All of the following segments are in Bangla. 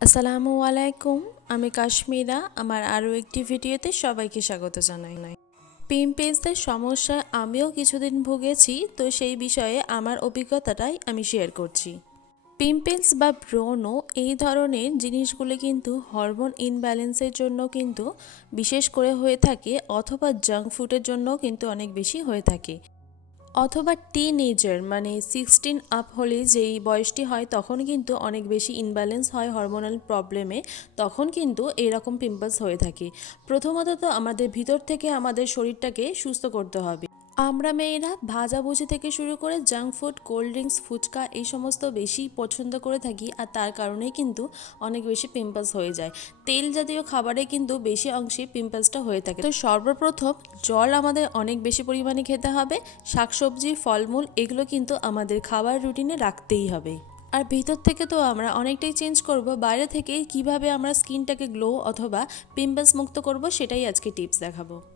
আসসালামু আলাইকুম, আমি কাশ্মীরা। আমার আরও একটি ভিডিওতে সবাইকে স্বাগত জানাই। নাই পিম্পেলসদের সমস্যা আমিও কিছুদিন ভুগেছি, তো সেই বিষয়ে আমার অভিজ্ঞতাটাই আমি শেয়ার করছি। পিম্পলস বা ব্রণ এই ধরনের জিনিসগুলো কিন্তু হরমোন ইনব্যালেন্সের জন্য কিন্তু বিশেষ করে হয়ে থাকে, অথবা জাঙ্ক ফুডের জন্য কিন্তু অনেক বেশি হয়ে থাকে। অথবা টিনেজার মানে সিক্সটিন আপ হলে যেই বয়সটি হয় তখন কিন্তু অনেক বেশি ইনব্যালেন্স হয় হরমোনাল প্রবলেমে তখন কিন্তু এরকম পিম্পলস হয়ে থাকে। প্রথমত তো আমাদের ভিতর থেকে আমাদের শরীরটাকে সুস্থ করতে হবে। আমরা মেয়েরা ভাজাভুজি থেকে শুরু করে junk food cold drinks phuchka এই সমস্ত বেশি পছন্দ করে থাকি আর তার কারণেই কিন্তু অনেক বেশি পিম্পলস হয়ে যায়। তেল জাতীয় খাবারে কিন্তু বেশি অংশে পিম্পলসটা হয়ে থাকে। তো সর্বপ্রথম জল আমাদের অনেক বেশি পরিমাণে খেতে হবে। শাকসবজি, ফলমূল এগুলো কিন্তু আমাদের খাবার রুটিনে রাখতেই হবে। আর ভিতর থেকে তো আমরা অনেকটাই চেঞ্জ করব। বাইরে থেকে কীভাবে আমরা স্কিনটাকে গ্লো অথবা পিম্পলস মুক্ত করব সেটাই আজকে টিপস দেখাবো।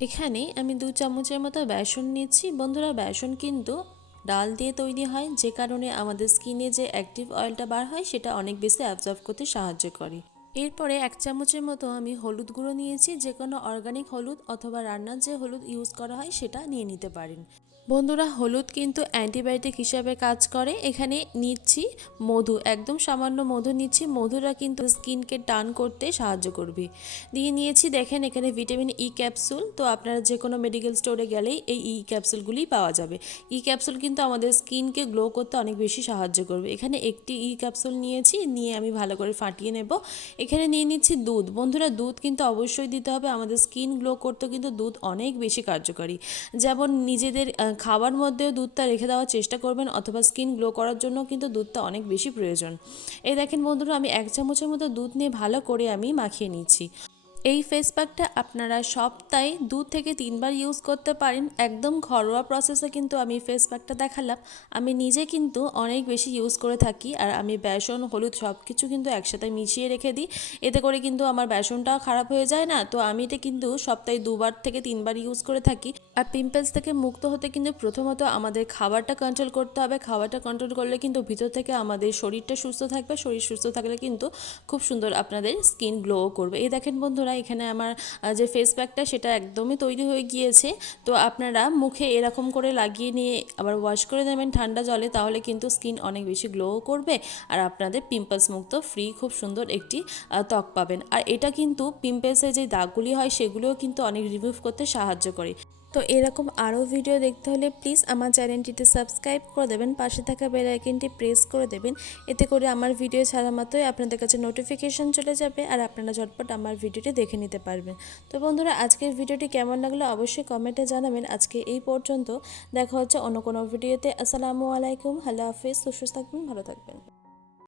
এখানে আমি দু চামচের মতো বেসন নিচ্ছি বন্ধুরা, বেসন কিন্তু ডাল দিয়ে তৈরি হয়, যে কারণে আমাদের স্কিনে যে অ্যাক্টিভ অয়েলটা বার হয়, সেটা অনেক বেশি অ্যাবজর্ব করতে সাহায্য করে। এরপরে এক চামচের মতো আমি হলুদ গুঁড়ো নিয়েছি, যে কোনো অর্গানিক হলুদ অথবা রান্নার যে হলুদ ইউজ করা হয় সেটা নিয়ে নিতে পারেন। বন্ধুরা, হলুদ কিন্তু অ্যান্টিবায়োটিক হিসাবে কাজ করে। এখানে নিচ্ছি মধু, একদম সামান্য মধু নিচ্ছি। মধুরা কিন্তু স্কিনকে টান করতে সাহায্য করবে। দিয়ে নিয়েছি, দেখেন এখানে ভিটামিন ই ক্যাপসুল তো আপনারা যে কোনো মেডিকেল স্টোরে গেলেই এই ই ক্যাপসুলগুলি পাওয়া যাবে। ই ক্যাপসুল কিন্তু আমাদের স্কিনকে গ্লো করতে অনেক বেশি সাহায্য করবে। এখানে একটি ই ক্যাপসুল নিয়েছি, নিয়ে আমি ভালো করে ফাটিয়ে নেব। এখানে নিয়ে নিচ্ছি দুধ। বন্ধুরা, দুধ কিন্তু অবশ্যই দিতে হবে। আমাদের স্কিন গ্লো করতে কিন্তু দুধ অনেক বেশি কার্যকারী। যেমন নিজেদের খাবার মধ্যেও দুধটা রেখে দেওয়ার চেষ্টা করবেন অথবা স্কিন গ্লো করার জন্য কিন্তু দুধটা অনেক বেশি প্রয়োজন। এই দেখেন বন্ধুরা, আমি এক চামচের মতো দুধ নিয়ে ভালো করে আমি মাখিয়ে নিচ্ছি। এই ফেস প্যাকটা আপনারা সপ্তাহে দু থেকে তিনবার ইউজ করতে পারেন। একদম ঘরোয়া প্রসেসে কিন্তু আমি ফেস প্যাকটা দেখালাম। আমি নিজে কিন্তু অনেক বেশি ইউজ করে থাকি আর আমি বেসন, হলুদ সব কিছু কিন্তু একসাথে মিশিয়ে রেখে দিই। এতে করে কিন্তু আমার বেসনটাও খারাপ হয়ে যায় না। তো আমি এটা কিন্তু সপ্তাহে দুবার থেকে তিনবার ইউজ করে থাকি। আর পিম্পলস থেকে মুক্ত হতে কিন্তু প্রথমত আমাদের খাবারটা কন্ট্রোল করতে হবে। খাবারটা কন্ট্রোল করলে কিন্তু ভিতর থেকে আমাদের শরীরটা সুস্থ থাকবে। শরীর সুস্থ থাকলে কিন্তু খুব সুন্দর আপনাদের স্কিন গ্লো করবে। এই দেখেন বন্ধুরা এখানে আমার যে ফেস প্যাকটা সেটা একদমই তৈরি হয়ে গিয়েছে। তো আপনারা মুখে এরকম করে লাগিয়ে নিয়ে আবার ওয়াশ করে দেবেন ঠান্ডা জলে, তাহলে কিন্তু স্কিন অনেক বেশি গ্লো করবে আর আপনাদের পিম্পলস মুক্ত ফ্রি খুব সুন্দর একটি ত্বক পাবেন। আর এটা কিন্তু পিম্পলসের যে দাগগুলি হয়, সেগুলোও কিন্তু অনেক রিমুভ করতে সাহায্য করে। তো এরকম আরও ভিডিও দেখতে হলে প্লিজ আমার চ্যানেলটিতে সাবস্ক্রাইব করে দেবেন, পাশে থাকা বেল আইকনটি প্রেস করে দেবেন। এতে করে আমার ভিডিও ছাড়া মাত্রই আপনাদের কাছে নোটিফিকেশন চলে যাবে আর আপনারা ঝটপট আমার ভিডিওটি দেখে নিতে পারবেন। তো বন্ধুরা, আজকের ভিডিওটি কেমন লাগল অবশ্যই কমেন্টে জানাবেন। আজকে এই পর্যন্ত, দেখা হচ্ছে অন্য কোনো ভিডিওতে আসসালামু আলাইকুম, আল্লাহ হাফিজ, সুস্থ থাকবেন, ভালো থাকবেন।